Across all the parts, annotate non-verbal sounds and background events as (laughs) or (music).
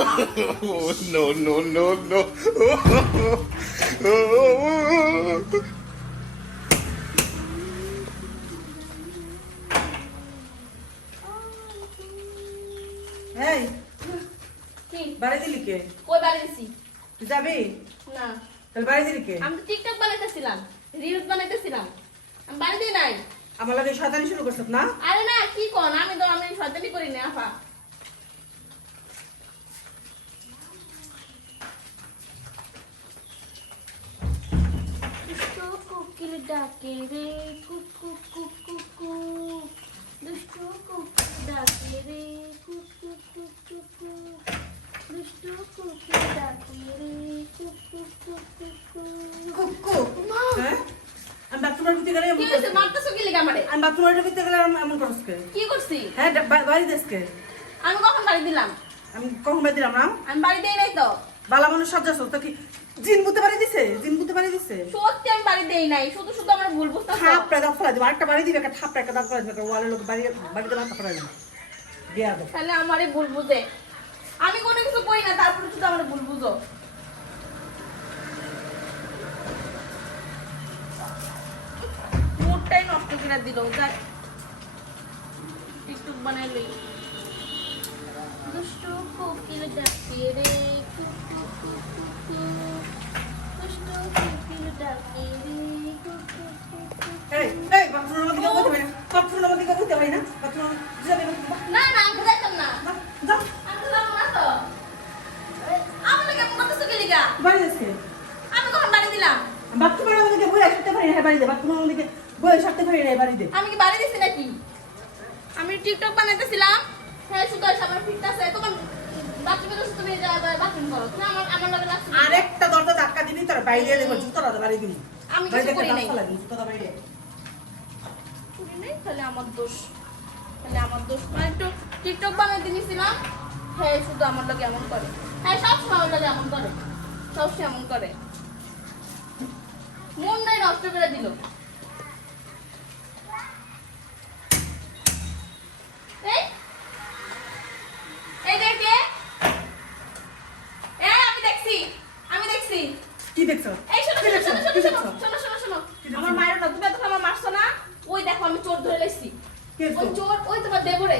(laughs) no, no, no, no. এই কি? বাড়ি দিলি কে? কই বাড়ি দিছি? তুই যাবি? না। তাহলে বাড়ি দিলি কে? আমি তো টিকটক বানাইতেছিলাম রিলস বানাইতেছিলাম। আমি বাড়ি দিই নাই। আমার লাগে শয়তানি শুরু করছত না? আরে না কি কোন? আমি তো আমি শয়তানি করি না আপা। ডাকে রে কুক কুক কুক কুক কুক। দুষ্ট ডাকে রে কুক কুক কুক কুক কুক। দুষ্ট ডাকে রে কুক কুক কুক কুক কুক। কুকু মা! হ্যাঁ? আমি বাথরুমের ভিতরে গেলে কি করছিস? মারতেছো কি লিগা আমারে? আমি বাথরুমের ভিতরে গেলে এমন- এমন করছ। কে কি করছি? হ্যাঁ বাড়ি দেশ কে? আমি কখন বাড়ি দিলাম? আমি কখন বাড়ি দিলাম না আমি বাড়ি দেই নাই তো। বালা মানুষ সাজাস তো কি জিন বুতে বাড়ি দিছে? জিন বুতে বাড়ি দিছে? সত্যি আমি বাড়ি দেই নাই শুধু শুধু আমার ভুল বুঝতেছো। থাপড়া দাও ফেলা দিবে। আরেকটা বাড়ি দিবে একটা থাপড়া একটা দাও ফেলা দিবে। একটা ওয়ালের লোক বাড়ি বাড়িতে মাথা ফেলা দিবে। গিয়া দাও তাহলে আমারই ভুল বুঝে। আমি কোনো কিছু করি না তারপরে শুধু আমার ভুল বুঝো। মুডটাই নষ্ট করে দিল যাই টিকটক বানাই লই দুষ্টু কোকিল ডাকে রে। পারি না বাড়ি দে বাথরুমের মধ্যে বই আসতে পারি না বাড়ি দে আমি কি বাড়ি দিছি নাকি? আমি টিকটক বানাইতেছিলাম হ্যাঁ শুধু আমার তখন আমার আমার লাগে লাগছে আরেকটা দরজা ধাক্কা দিবি তোর বাইরে দেবো জুতোরা বাড়ি দিবি আমি কিছু করি নাই। দাঁত ফেলা দিবি জুতোটা বাইরে। করি নাই? তাহলে আমার দোষ। তাহলে আমার দোষ। মানে একটু টিকটক বানাইতে নিছিলাম হ্যাঁ শুধু আমার লাগে এমন করে। হ্যাঁ সবসময় আমার লাগে এমন করে। সবসময় এমন করে। নষ্ট করে দিল। কি। দেখছ এই শোনো শোনো শোনো শোনো শোনো শোনো শোনো। কি দেখছ? আমার মায়ের না তুমি এতক্ষণ আমার মারছো না? ওই দেখো আমি চোর ধরে লেছি ওই চোর ওই তোমার দেবরে।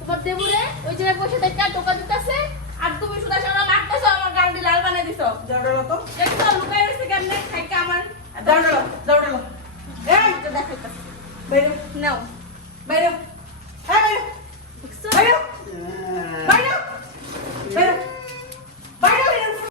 তোমার দেবরে ওই জায়গায় বসে দেখে টোকা দিতেছে। দাঁড়াল দাঁড়াল এই তো দেখো নাও বাইরে